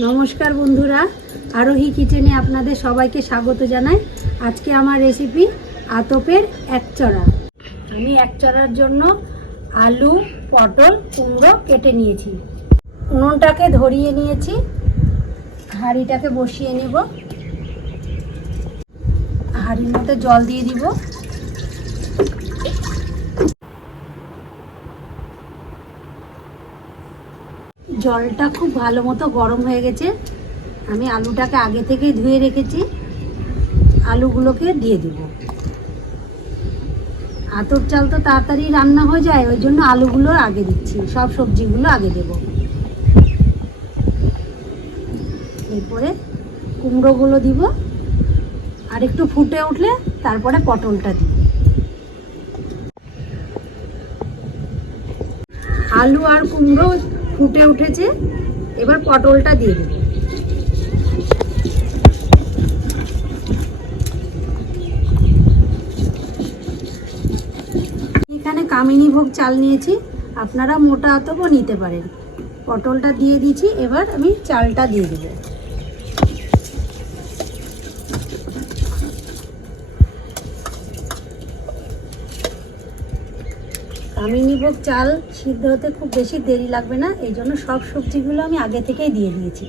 নমস্কার বন্ধুরা, আরোহী কিচেনে আপনাদের সবাইকে স্বাগত জানাই। আজকে আমার রেসিপি আতপের একচড়া আমি একচড়ার জন্য আলু, পটল, কুমড়ো কেটে নিয়েছি। উনুনটাকে ধরিয়ে নিয়েছি, হাঁড়িটাকে বসিয়ে নিব। হাঁড়ির মধ্যে জল দিয়ে দিব। জলটা খুব ভালো মতো গরম হয়ে গেছে। আমি আলুটাকে আগে থেকেই ধুয়ে রেখেছি। আলুগুলোকে দিয়ে দিব। আতর চাল তো তাড়াতাড়ি রান্না হয়ে যায়, ওই জন্য আলুগুলো আগে দিচ্ছি, সব সবজিগুলো আগে দেব। এরপরে কুমড়োগুলো দিব। আর একটু ফুটে উঠলে তারপরে পটলটা দিব। আলু আর কুমড়ো ফুটে উঠেছে। এবার পটলটা দিয়ে দেবো। এখানে কামিনী ভোগ চাল নিয়েছি। আপনারা মোটা আতপও নিতে পারেন। পটলটা দিয়ে দিয়েছি এবার আমি চালটা দিয়ে দেবো। কামিনী ভোগ চাল, সিদ্ধ হতে খুব বেশি দেরি লাগবে না, এই জন্য সব সবজিগুলো আমি আগে থেকেই দিয়ে দিয়েছি।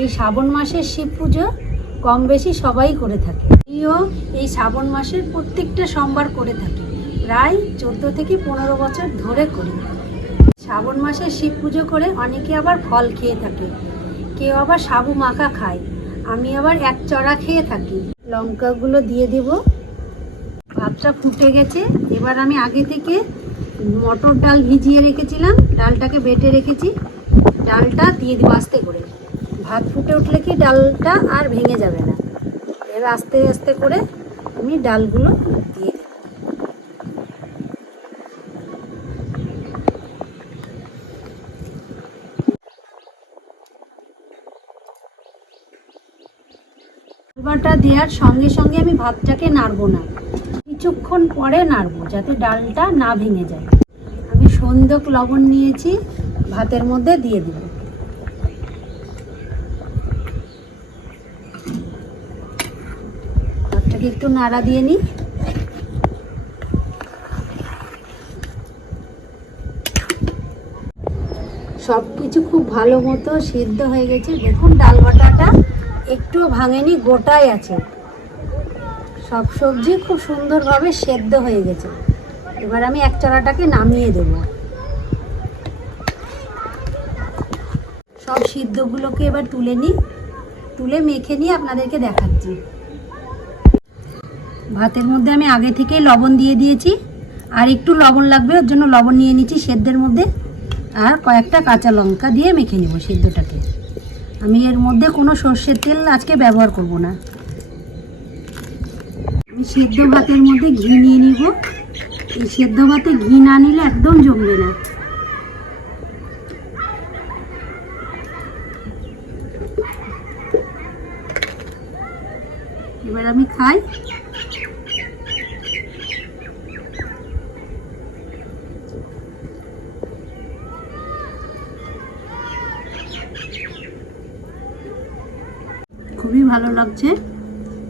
এই শ্রাবণ মাসের শিব পুজো কম বেশি সবাই করে থাকে। আমিও এই শ্রাবণ মাসের প্রত্যেকটা সোমবার করে থাকি, প্রায় চোদ্দ থেকে পনেরো বছর ধরে করি। শ্রাবণ মাসে শিব পুজো করে অনেকে আবার ফল খেয়ে থাকে, কেউ আবার সাবু মাখা খায়। আমি আবার এক চড়া খেয়ে থাকি। লঙ্কাগুলো দিয়ে দেব। ভাতটা ফুটে গেছে। এবার আমি আগে থেকে মটর ডাল ভিজিয়ে রেখেছিলাম। ডালটাকে বেটে রেখেছি। ডালটা দিয়ে দেবো আস্তে করে। ভাত ফুটে উঠলে কি ডালটা আর ভেঙে যাবে না। এবার আস্তে আস্তে করে আমি ডালগুলো দিয়ে বাটা দেওয়ার সঙ্গে সঙ্গে আমি ভাতটাকে নাড়বো না। কিছুক্ষণ পরে নাড়বো, যাতে ডালটা না ভেঙে যায়। আমি সন্দক লবণ নিয়েছি, ভাতের মধ্যে দিয়ে দেব। ভাতটাকে একটু নাড়া দিয়ে নিই। সব কিছু খুব ভালো মতো সিদ্ধ হয়ে গেছে। দেখুন ডাল বাটাটা। একটুও ভাঙেনি, গোটাই আছে। সব সবজি খুব সুন্দরভাবে সেদ্ধ হয়ে গেছে। এবার আমি এক চড়াটাকে নামিয়ে দেব। সব সিদ্ধগুলোকে এবার তুলে নিই তুলে মেখে নিয়ে আপনাদেরকে দেখাচ্ছি। ভাতের মধ্যে আমি আগে থেকেই লবণ দিয়ে দিয়েছি। আর একটু লবণ লাগবে, ওর জন্য লবণ নিয়ে নিচ্ছি সেদ্ধের মধ্যে। আর কয়েকটা কাঁচা লঙ্কা দিয়ে মেখে নেব সিদ্ধটাকে। আমি এর মধ্যে কোনো সর্ষের তেল আজকে ব্যবহার করব না। আমি সেদ্ধ ভাতের মধ্যে ঘি নিয়ে নিব। এই সেদ্ধ ভাতে ঘি না নিলে একদম জমবে না। এবার আমি খাই। খুবই ভালো লাগছে।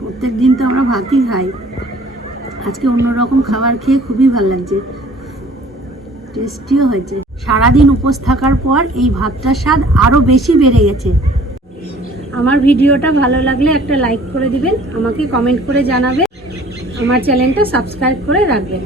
প্রত্যেক দিন তো আমরা ভাতই খাই। আজকে অন্যরকম খাবার খেয়ে খুবই ভালো লাগছে। টেস্টিও হয়েছে। সারাদিন উপোস থাকার পর এই ভাতটার স্বাদ আরও বেশি বেড়ে গেছে। আমার ভিডিওটা ভালো লাগলে একটা লাইক করে দিবেন, আমাকে কমেন্ট করে জানাবেন। আমার চ্যানেলটা সাবস্ক্রাইব করে রাখবেন।